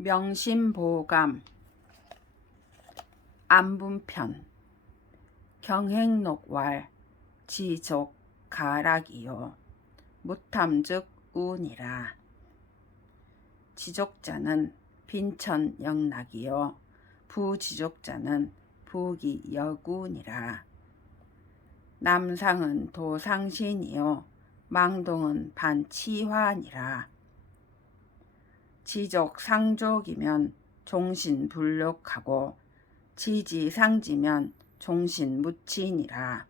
명심보감 안분편 경행록왈 지족 가락이요 무탐즉 운이라. 지족자는 빈천 영락이요 부지족자는 부기 여군이라. 남상은 도상신이요 망동은 반치환이라 지족 상족이면 종신 불욕하고 지지 상지면 종신 무친이라.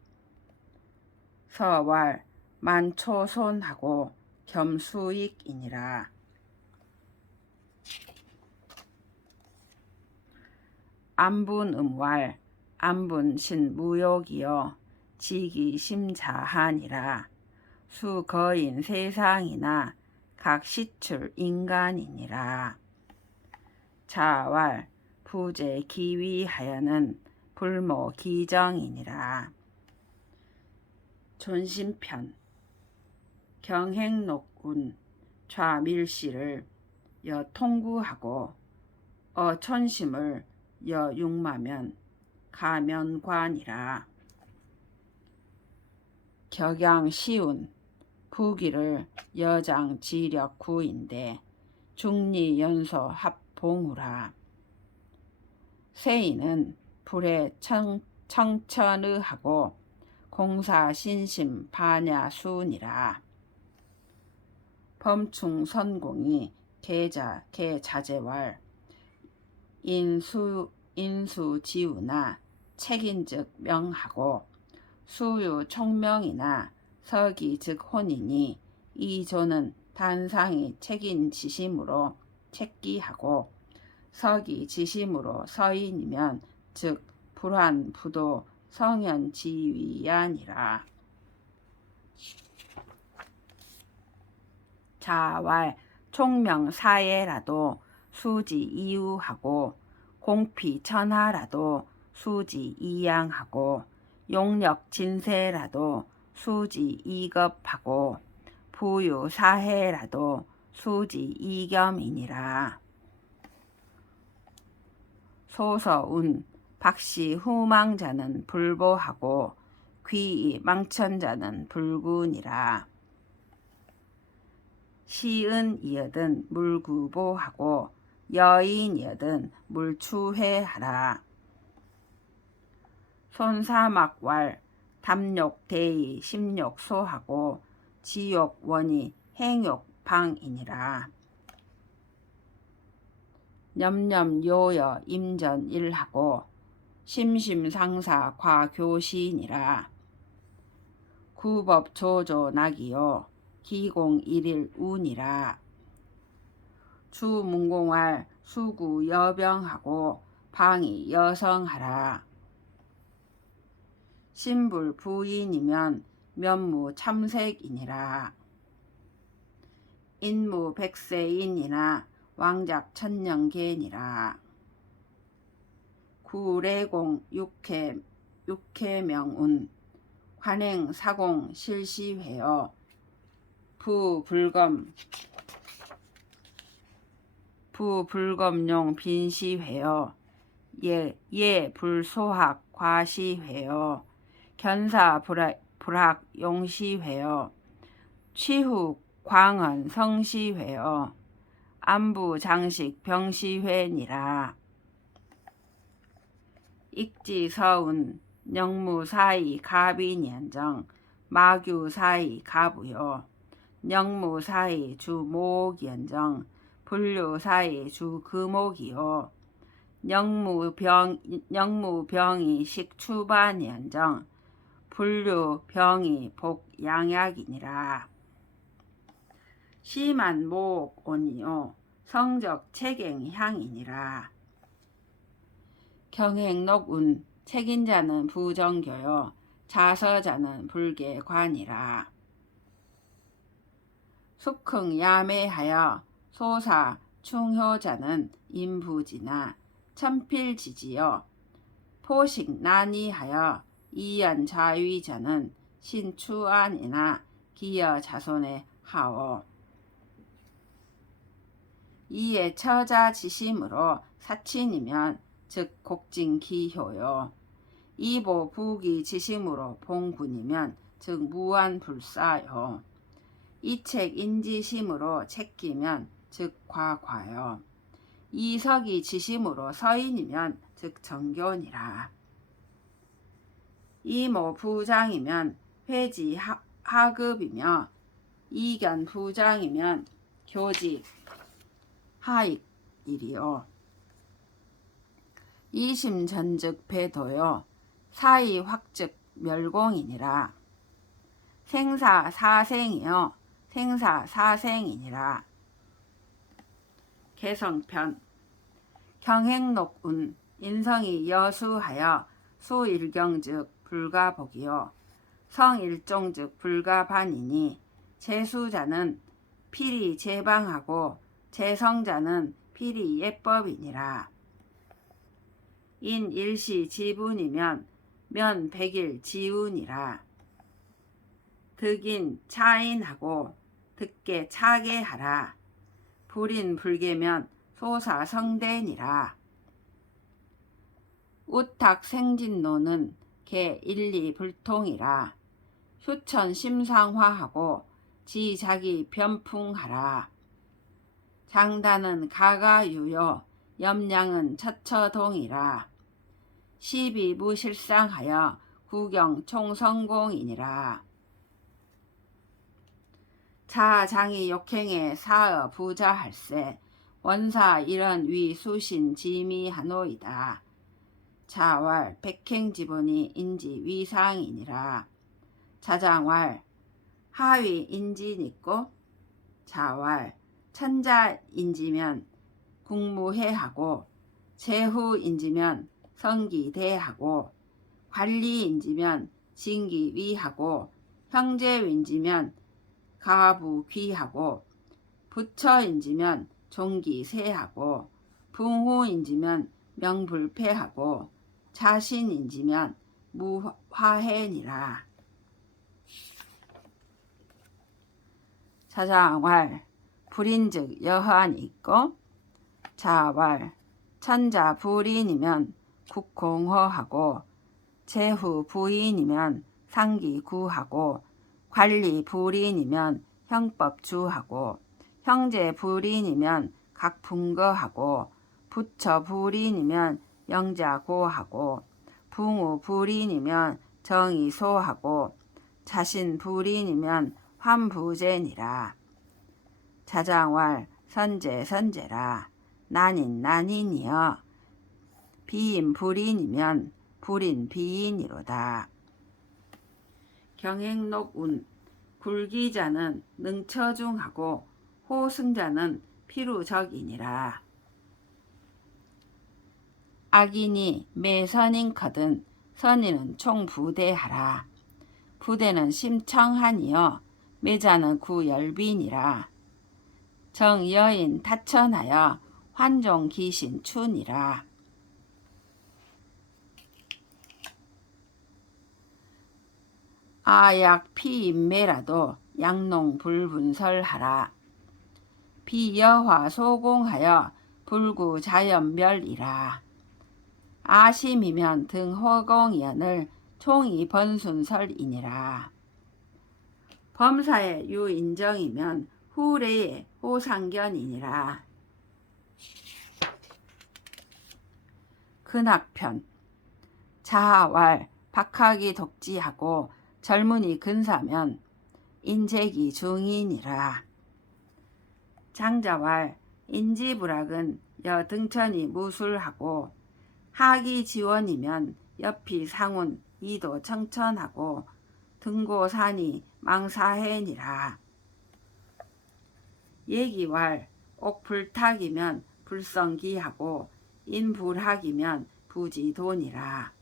서왈 만초손하고 겸수익이니라. 안분음왈 안분신 무욕이여 지기심자하니라. 수거인 세상이나 각 시출 인간이니라. 자왈 부재 기위하여는 불모 기정이니라. 존심편 경행록운 좌밀시를 여 통구하고 어천심을 여 육마면 가면관이라. 격양 시운 부기를 여장 지력 구인데 중리 연소 합봉우라. 세인은 불에 청, 청천의하고 공사 신심 반야수니라. 범충 선공이 계자 계자재왈 인수 인수 지우나 책인즉 명하고 수유 총명이나 서기 즉 혼이니 이 조는 단상이 책인 지심으로 책기하고 서기 지심으로 서인이면 즉 불환 부도 성현 지위야니라 자왈 총명 사예라도 수지 이우하고 공피 천하라도 수지 이양하고 용력 진세라도 수지 이급하고 부유 사해라도 수지 이겸이니라. 소서운 박씨 후망자는 불보하고 귀이 망천자는 불군이라. 시은이여든 물구보하고 여인이여든 물추회하라. 손사막왈 담욕 대의 심욕 소하고 지욕원이 행욕 방이니라. 염염 요여 임전 일하고 심심상사 과교시니라. 구법 조조 낙이요. 기공 일일 운이라. 주문공할 수구 여병하고 방이 여성하라 신불 부인이면 면무 참색이니라. 인무 백세인이나 왕작 천년계니라. 구례공 육회 육회명운 관행 사공 실시회여 부불검 부불검용 빈시회여 예, 예 불소학 과시회여 견사 불학, 용시회여 취후 광언 성시회여 안부 장식 병시회니라. 익지 서운 영무 사이 가비년정 마규 사이 가부요. 영무 사이 주목연정 불류 사이 주금옥이요. 영무병 영무병이 식추반연정 불류병이 복 양약이니라. 심한 목 온이요. 성적 책행 향이니라. 경행록운 책임자는 부정교요 자서자는 불계관이라. 숙흥 야매하여. 소사 충효자는 인부지나. 천필지지여 포식 난이하여 이연 자위자는 신추안이나 기여 자손의 하오 이에 처자 지심으로 사친이면 즉 곡진 기효요. 이보 부기 지심으로 봉군이면 즉 무한 불사요. 이 책 인지심으로 책기면 즉 과과요. 이석이 지심으로 서인이면 즉 정견이라. 이모 부장이면 회지 하, 하급이며 이견 부장이면 교직 하익이리요. 이심 전즉 배도요. 사이 확즉 멸공이니라. 생사 사생이요. 생사 사생이니라. 개성편 경행록운 인성이 여수하여 수일경즉 불가복이요. 성일종즉 불가반이니 재수자는 필히 제방하고 재성자는 필히 예법이니라. 인 일시 지분이면 면 백일 지운이라. 득인 차인하고 득계 차게 하라. 불인 불계면 소사 성대니라. 우탁 생진노는 개 일리 불통이라. 휴천 심상화하고 지 자기 변풍하라. 장단은 가가유요 염량은 처처동이라. 시비 무실상하여 구경 총성공이니라. 자장이 욕행에 사어 부자할세 원사 이런 위 수신 지미하노이다. 자왈 백행 지분이 인지 위상이니라. 자장왈 하위 인지니고 자왈 천자 인지면 국무회하고 제후 인지면 성기대하고 관리 인지면 징기위하고 형제 인지면 가부귀하고 부처 인지면 종기세하고 붕후 인지면 명불패하고 자신 인지면 무화해니라. 자자왈 불인즉 여한이 있고 자왈 천자 불인이면 국공허하고 제후 부인이면 상기구하고 관리 불인이면 형법 주하고 형제 불인이면 각분거하고 부처 불인이면 영자고하고 붕우 불인이면 정의소하고 자신 불인이면 환부제니라. 자장왈 선제 선제라. 난인 난인이여. 비인 불인이면 불인 비인이로다. 경행록운 굴기자는 능처중하고 호승자는 피루적이니라. 악인이 매선인커든 선인은 총부대하라. 부대는 심청하니여 매자는 구열빈이라. 정여인 타천하여 환종 기신 춘이라. 아약 피인매라도 양농 불분설하라. 비여화 소공하여 불구 자연멸이라. 아심이면 등호공연을 총이 번순설이니라. 범사의 유인정이면 후래의 호상견이니라. 근학편 자활 박학이 독지하고 젊은이 근사면 인재기 중인이라. 장자왈 인지불학은 여등천이 무술하고 하기 지원이면 옆이 상운 이도 청천하고 등고산이 망사해니라. 얘기왈 옥불탁이면 불성기하고 인불학이면 부지돈이라.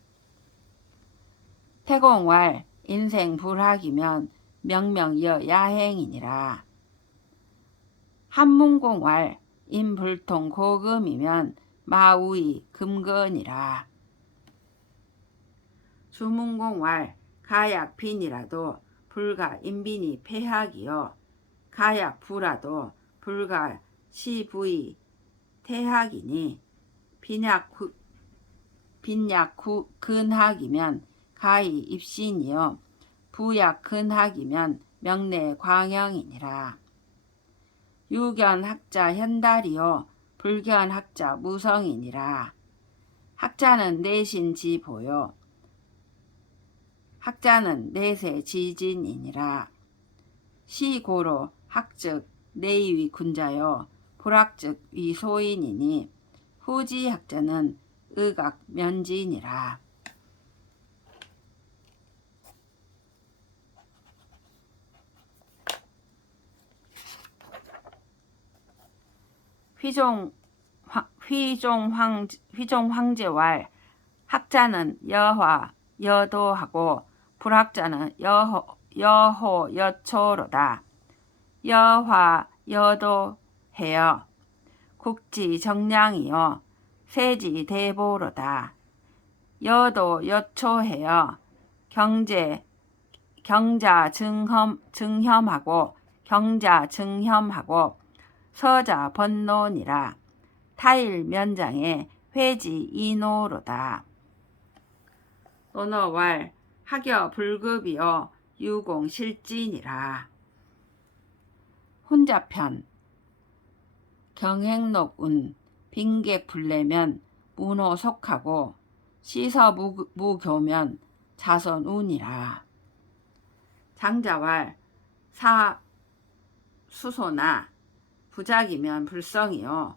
태공왈 인생 불학이면 명명여 야행이니라. 한문공왈 인불통 고금이면 마우이 금건이라. 주문공왈 가약빈이라도 불가 인빈이 폐학이요. 가약 부라도 불가 시부이 태학이니 빈약 후, 빈약 후 근학이면 가히 입신이요 부약 근학이면 명내 광영이니라. 유견 학자 현달이요 불견 학자 무성이니라. 학자는 내신 지 보요 학자는 내세 지진이니라. 시고로 학즉 내위 군자요 불학즉 위소인이니 후지 학자는 의각 면지니라. 휘종 황- 휘종 황 휘종 황제왈 학자는 여화 여도하고 불학자는 여호 여호 여초로다. 여화 여도 해여 국지 정량이요 세지 대보로다. 여도 여초해여 경제 경자 증험 증혐하고 경자 증혐하고 서자 번론이라 타일 면장에 회지 이노로다. 논어왈 학여 불급이요 유공 실진이라. 혼자편 경행록운 빈객 불내면 문호 속하고 시서 무, 무교면 자선운이라. 장자왈 사 수소나 부작이면 불성이요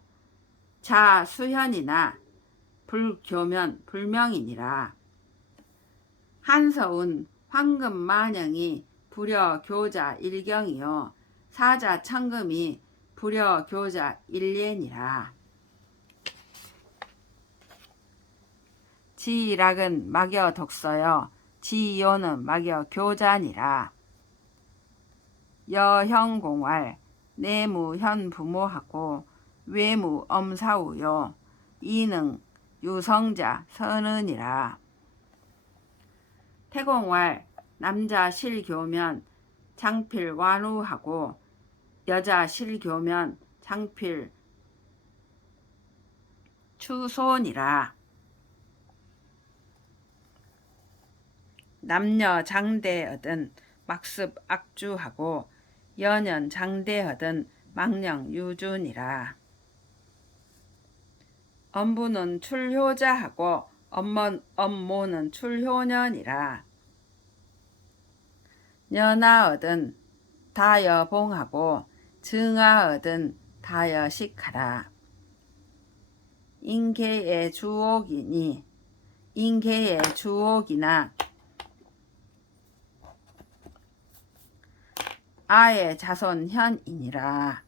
자 수현이나 불교면 불명이니라. 한서운 황금 만영이 불여 교자 일경이요 사자 천금이 불여 교자 일례니라. 지락은 막여 독서여 지요는 막여 교자니라. 여형공활 내무 현 부모하고 외무 엄사우요 이능 유성자 선은이라. 태공활 남자 실교면 장필 완우하고 여자 실교면 장필 추손이라. 남녀 장대하든 막습 악주하고 여년 장대하든 망령 유준이라. 엄부는 출효자하고 엄먼, 엄모는 출효년이라. 연하어든 다여봉하고 증하어든 다여식하라. 인계의 주옥이니 인계의 주옥이나 아의 자손 현이니라.